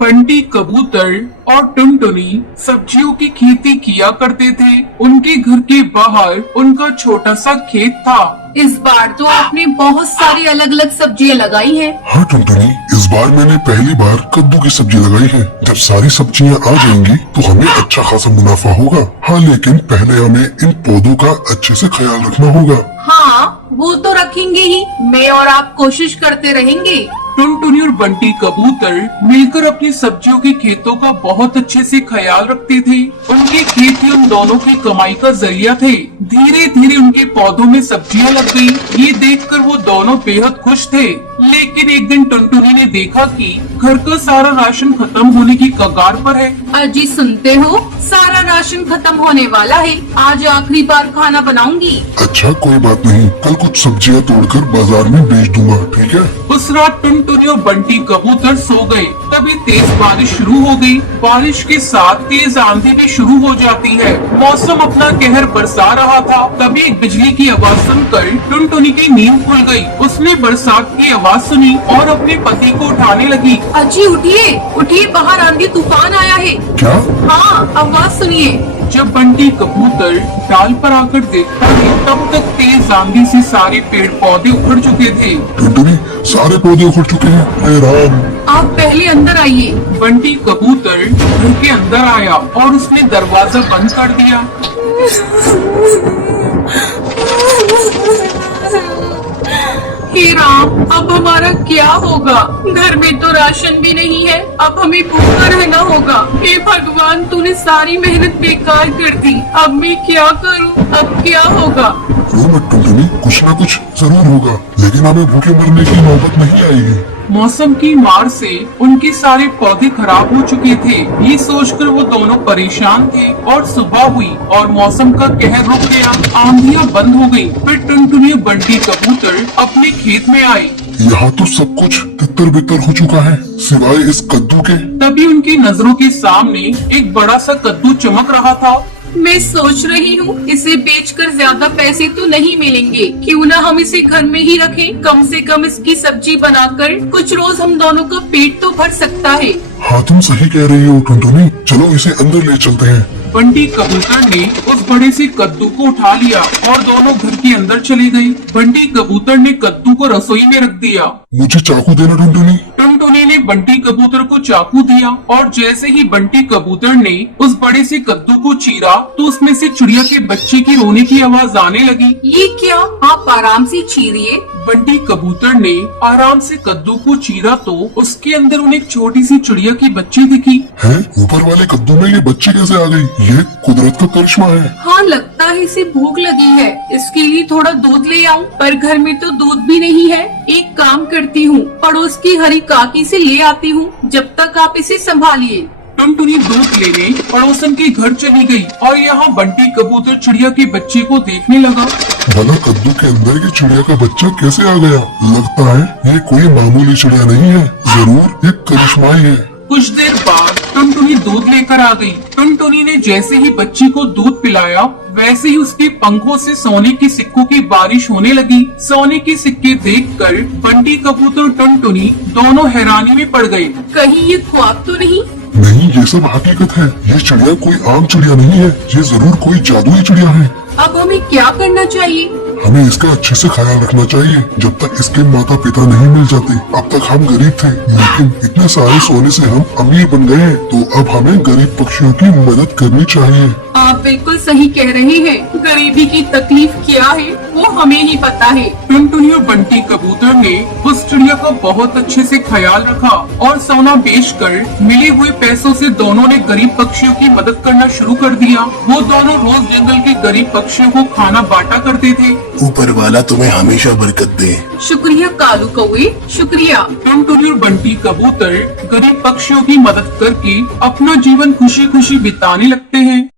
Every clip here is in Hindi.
बंटी कबूतर और टुनटुनी सब्जियों की खेती किया करते थे। उनके घर के बाहर उनका छोटा सा खेत था। इस बार तो आपने बहुत सारी अलग अलग सब्जियां लगाई हैं। हाँ टुनटुनी, इस बार मैंने पहली बार कद्दू की सब्जी लगाई है। जब सारी सब्जियां आ जाएंगी तो हमें अच्छा खासा मुनाफा होगा। हाँ, लेकिन पहले हमें इन पौधों का अच्छे से ख्याल रखना होगा। हाँ, वो तो रखेंगे ही। मैं और आप कोशिश करते रहेंगे। टुनटुनी और बंटी कबूतर मिलकर अपनी सब्जियों के खेतों का बहुत अच्छे से ख्याल रखते थे। उनके खेत ही उन दोनों की कमाई का जरिया थे। धीरे धीरे उनके पौधों में सब्जियां लग गई। ये देखकर वो दोनों बेहद खुश थे। लेकिन एक दिन टुनटुनी ने देखा कि घर का सारा राशन खत्म होने की कगार पर है। अजी सुनते हो, सारा राशन खत्म होने वाला है। आज आखिरी बार खाना बनाऊंगी। अच्छा, कोई बात नहीं, कल कुछ सब्जियां तोड़कर बाजार में बेच दूंगा, ठीक है? उस रात टुनटुनी और बंटी कबूतर सो गए। तभी तेज बारिश शुरू हो गई। बारिश के साथ तेज आंधी भी शुरू हो जाती है। मौसम अपना कहर बरसा रहा था। तभी एक बिजली की आवाज सुनकर टुनटुनी की नींद खुल गई। उसने बरसात की आवाज सुनी और अपने पति को उठाने लगी। अजी उठिए, उठिए, बाहर आंधी तूफान आया है। क्या? हाँ, आवाज सुनिए। जब बंटी कबूतर डाल पर आकर देखता है तब तक तेज आंधी से सारे पेड़ पौधे उखड़ चुके थे। टुनटुनी, सारे पौधे उखड़ चुके हैं। हे राम! आप पहले अंदर आइए। बंटी कबूतर घर के अंदर आया और उसने दरवाजा बंद कर दिया। हे राम, अब हमारा क्या होगा? घर में तो राशन भी नहीं है। अब हमें भूखा रहना होगा। हे भगवान, तूने सारी मेहनत बेकार कर दी। अब मैं क्या करूं? अब क्या होगा? रो मत टुनटुनी, कुछ न कुछ जरूर होगा, लेकिन हमें भूखे मरने की नौबत नहीं आएगी। मौसम की मार से उनके सारे पौधे खराब हो चुके थे। ये सोचकर वो दोनों परेशान थे और सुबह हुई और मौसम का कहर रुक गया। आंधियां बंद हो गयी। फिर टुनटुनी और बंटी कबूतर अपने खेत में आए। यहाँ तो सब कुछ तितर बितर हो चुका है, सिवाय इस कद्दू के। तभी उनकी नजरों के सामने एक बड़ा सा कद्दू चमक रहा था। मैं सोच रही हूँ इसे बेचकर ज्यादा पैसे तो नहीं मिलेंगे। क्यों ना हम इसे घर में ही रखें। कम से कम इसकी सब्जी बनाकर कुछ रोज हम दोनों का पेट तो भर सकता है। हाँ, तुम सही कह रही हो टुनटुनी, चलो इसे अंदर ले चलते हैं। बंटी कबूतर ने उस बड़े से कद्दू को उठा लिया और दोनों घर के अंदर चले गए। बंटी कबूतर ने कद्दू को रसोई में रख दिया। मुझे चाकू देना टुनटुनी। टुनटुनी ने बंटी कबूतर को चाकू दिया और जैसे ही बंटी कबूतर ने उस बड़े से कद्दू को चीरा तो उसमें से चिड़िया के बच्चे की रोने की आवाज आने लगी। ये क्या? आप आराम से चीरिए। बंटी कबूतर ने आराम से कद्दू को चीरा तो उसके अंदर उन्हें एक छोटी सी चिड़िया की बच्ची दिखी। है? ऊपर वाले कद्दू में ये बच्ची कैसे आ गई? ये कुदरत का करिश्मा है। हाँ, लगता है इसे भूख लगी है। इसके लिए थोड़ा दूध ले आऊं, पर घर में तो दूध भी नहीं है। एक काम करती हूँ, पड़ोस की हरी काकी से ले आती हूँ। जब तक आप इसे संभालिए। टुनटुनी दूध लेने पड़ोसन के घर चली गई और यहाँ बंटी कबूतर चिड़िया के बच्चे को देखने लगा। भला कद्दू के अंदर ये चिड़िया का बच्चा कैसे आ गया? लगता है ये कोई मामूली चिड़िया नहीं है, जरूर एक करिश्माई है। कुछ देर बाद टुनटुनी दूध लेकर आ गई। टुनटुनी ने जैसे ही बच्ची को दूध पिलाया वैसे ही उसके पंखों से सोने के सिक्कों की बारिश होने लगी। सोने के सिक्के देखकर बंटी कबूतर और टुनटुनी दोनों हैरानी में पड़ गए। कहीं ये ख्वाब तो नहीं? नहीं, ये सब हकीकत है। ये चिड़िया कोई आम चिड़िया नहीं है, ये जरूर कोई जादुई चिड़िया है। अब हमें क्या करना चाहिए? हमें इसका अच्छे से ख्याल रखना चाहिए। जब तक इसके माता पिता नहीं मिल जाते, अब तक हम गरीब थे, लेकिन इतने सारे सोने से हम अमीर बन गए हैं, तो अब हमें गरीब पक्षियों की मदद करनी चाहिए। आप बिल्कुल सही कह रहे हैं। गरीबी की तकलीफ क्या है वो हमें ही पता है। टुनटुनी और बंटी कबूतर ने उस चिड़िया का बहुत अच्छे से ख्याल रखा और सोना बेचकर मिले हुए पैसों से दोनों ने गरीब पक्षियों की मदद करना शुरू कर दिया। वो दोनों रोज जंगल के गरीब पक्षियों को खाना बांटा करते थे। ऊपर वाला तुम्हें हमेशा बरकत दे। शुक्रिया कालू कौवे, शुक्रिया। टुनटुनी और बंटी कबूतर गरीब पक्षियों की मदद करके अपना जीवन खुशी खुशी बिताने लगते हैं।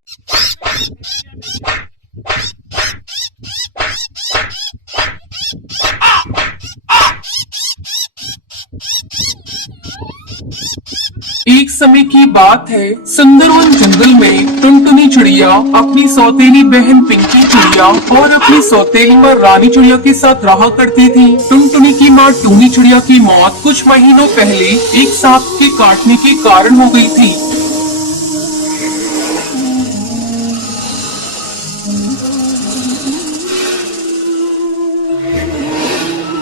एक समय की बात है, सुंदरवन जंगल में टुनटुनी चिड़िया अपनी सौतेली बहन पिंकी चिड़िया और अपनी सौतेली माँ रानी चिड़िया के साथ रहा करती थी। टुनटुनी की माँ टूनी चिड़िया की मौत कुछ महीनों पहले एक सांप के काटने के कारण हो गई थी।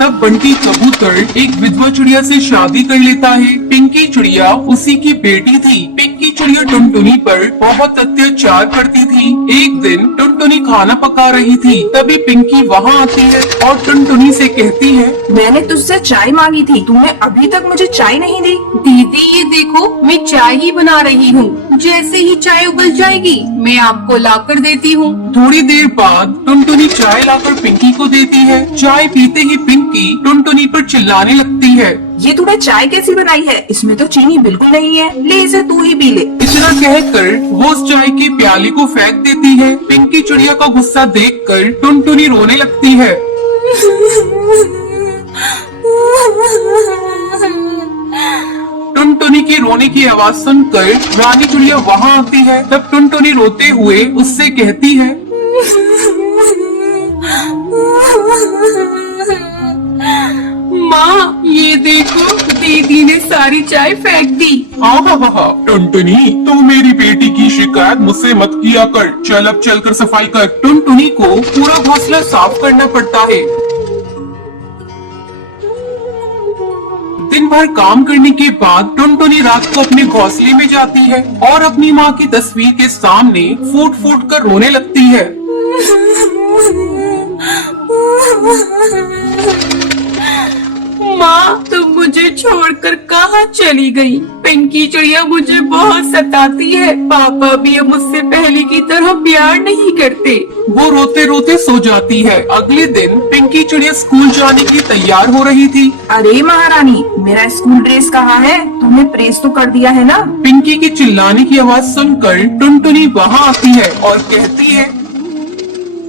तब बंटी कबूतर एक विधवा चिड़िया से शादी कर लेता है। पिंकी चिड़िया उसी की बेटी थी। पिंकी चिड़िया टुनटुनी पर बहुत अत्याचार करती थी। एक दिन टुनटुनी खाना पका रही थी, तभी पिंकी वहाँ आती है और टुनटुनी से कहती है, मैंने तुझसे चाय मांगी थी, तूने अभी तक मुझे चाय नहीं दी। दीदी ये देखो, मैं चाय ही बना रही हूँ। जैसे ही चाय उबल जाएगी मैं आपको लाकर देती हूँ। थोड़ी देर बाद टुनटुनी चाय लाकर पिंकी को देती है। चाय पीते ही पिंकी टुनटुनी पर चिल्लाने लगती है, ये तूने चाय कैसी बनाई है? इसमें तो चीनी बिल्कुल नहीं है, ले इसे तू ही पी ले। इतना कहकर वो उस चाय की प्याली को फेंक देती है। पिंकी चिड़िया का गुस्सा देखकर टुनटुनी रोने लगती है। टुनटुनी की रोने की आवाज सुनकर रानी चिड़िया वहाँ आती है। तब टुनटुनी रोते हुए उससे कहती है, माँ ये देखो, दीदी ने सारी चाय फेंक दी। आहा टुनटुनी, तू मेरी बेटी की शिकायत मुझसे मत किया कर। चल अब चलकर सफाई कर। टुनटुनी को पूरा घोंसला साफ करना पड़ता है। दिन भर काम करने के बाद टुनटुनी रात को अपने घोंसले में जाती है और अपनी माँ की तस्वीर के सामने फूट फूट कर रोने लगती है। माँ तुम मुझे छोड़कर कहाँ चली गई? पिंकी चिड़िया मुझे बहुत सताती है। पापा भी अब मुझसे पहले की तरह प्यार नहीं करते। वो रोते रोते सो जाती है। अगले दिन पिंकी चिड़िया स्कूल जाने के लिए तैयार हो रही थी। अरे महारानी, मेरा स्कूल ड्रेस कहाँ है? तुमने प्रेस तो कर दिया है ना? पिंकी की चिल्लाने की आवाज सुनकर टुनटुनी वहाँ आती है और कहती है,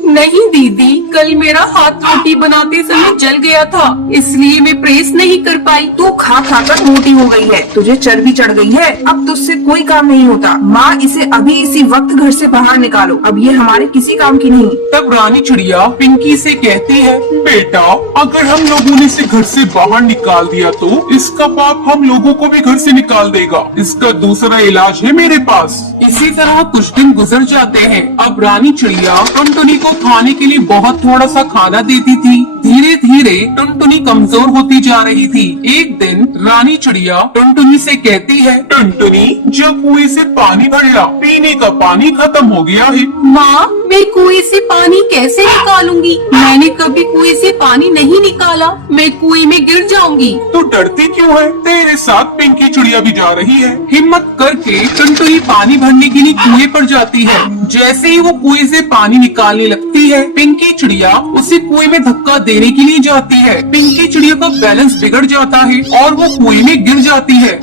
नहीं दीदी, कल मेरा हाथ रोटी बनाते समय जल गया था, इसलिए मैं प्रेस नहीं कर पाई। तू खा खा कर मोटी हो गई है, तुझे चर्बी चढ़ गई है, अब तुझसे कोई काम नहीं होता। माँ इसे अभी इसी वक्त घर से बाहर निकालो, अब ये हमारे किसी काम की नहीं। तब रानी चिड़िया पिंकी से कहती है, बेटा अगर हम लोगों ने इसे घर से बाहर निकाल दिया तो इसका बाप हम लोगों को भी घर से निकाल देगा। इसका दूसरा इलाज है मेरे पास। इसी तरह कुछ दिन गुजर जाते हैं। अब रानी चिड़िया टुनटुनी को खाने के लिए बहुत थोड़ा सा खाना देती थी। धीरे धीरे टुनटुनी कमजोर होती जा रही थी। एक दिन रानी चिड़िया टुनटुनी से कहती है, टुनटुनी जब कुएं से पानी भर ला, पीने का पानी खत्म हो गया है। माँ मैं कुएं से पानी कैसे निकालूंगी? मैंने कभी कुएं से पानी नहीं निकाला, मैं कुएं में गिर जाऊंगी। तू डरती क्यों है? तेरे साथ पिंकी चिड़िया भी जा रही है। हिम्मत करके टुनटुनी पानी भरने के लिए कुएं पर जाती है। जैसे ही वो कुएं से पानी निकालने लगती है, पिंकी चिड़िया उसे कुएं में धक्का देने के लिए जाती है। पिंकी चिड़िया का बैलेंस बिगड़ जाता है और वो कुएं में गिर जाती है।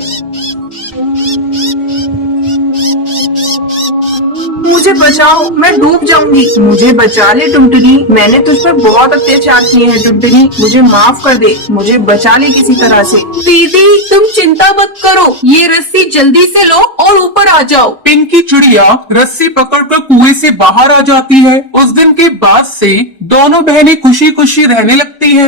मुझे बचाओ, मैं डूब जाऊंगी। मुझे बचा ले टुनटुनी, मैंने तुझ पर बहुत अत्याचार किए हैं टुनटुनी, मुझे माफ कर दे, मुझे बचा ले किसी तरह से। दीदी तुम चिंता मत करो, ये रस्सी जल्दी से लो और ऊपर आ जाओ। पिंकी चिड़िया रस्सी पकड़कर कुएं से बाहर आ जाती है। उस दिन के बाद से दोनों बहनें खुशी खुशी रहने लगती हैं।